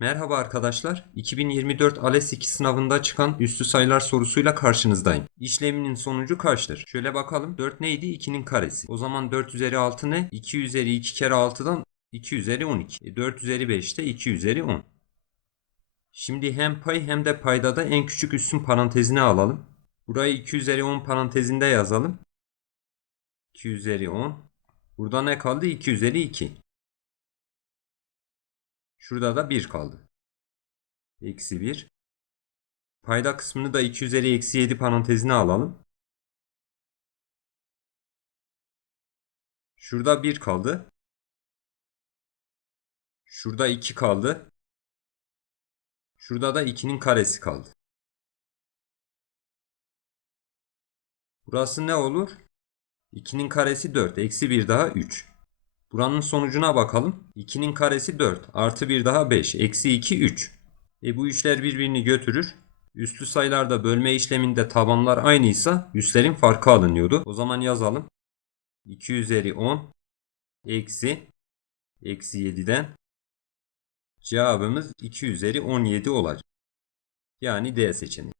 Merhaba arkadaşlar. 2024 ALES 2 sınavında çıkan üstü sayılar sorusuyla karşınızdayım. İşleminin sonucu kaçtır? Şöyle bakalım. 4 neydi? 2'nin karesi. O zaman 4 üzeri 6 ne? 2 üzeri 2 kere 6'dan 2 üzeri 12. E, 4 üzeri 5 de 2 üzeri 10. Şimdi hem pay hem de payda da en küçük üssün parantezine alalım. Burayı 2 üzeri 10 parantezinde yazalım. 2 üzeri 10. Burada ne kaldı? 2 üzeri 2. Şurada da 1 kaldı. Eksi 1. Payda kısmını da 2 üzeri eksi 7 parantezine alalım. Şurada 1 kaldı. Şurada 2 kaldı. Şurada da 2'nin karesi kaldı. Burası ne olur? 2'nin karesi 4. Eksi 1 daha 3. Buranın sonucuna bakalım. 2'nin karesi 4. Artı 1 daha 5. Eksi 2 3. E bu üçler birbirini götürür. Üslü sayılarda bölme işleminde tabanlar aynıysa üslerin farkı alınıyordu. O zaman yazalım. 2 üzeri 10 eksi eksi 7'den cevabımız 2 üzeri 17 olacak. Yani D seçeneği.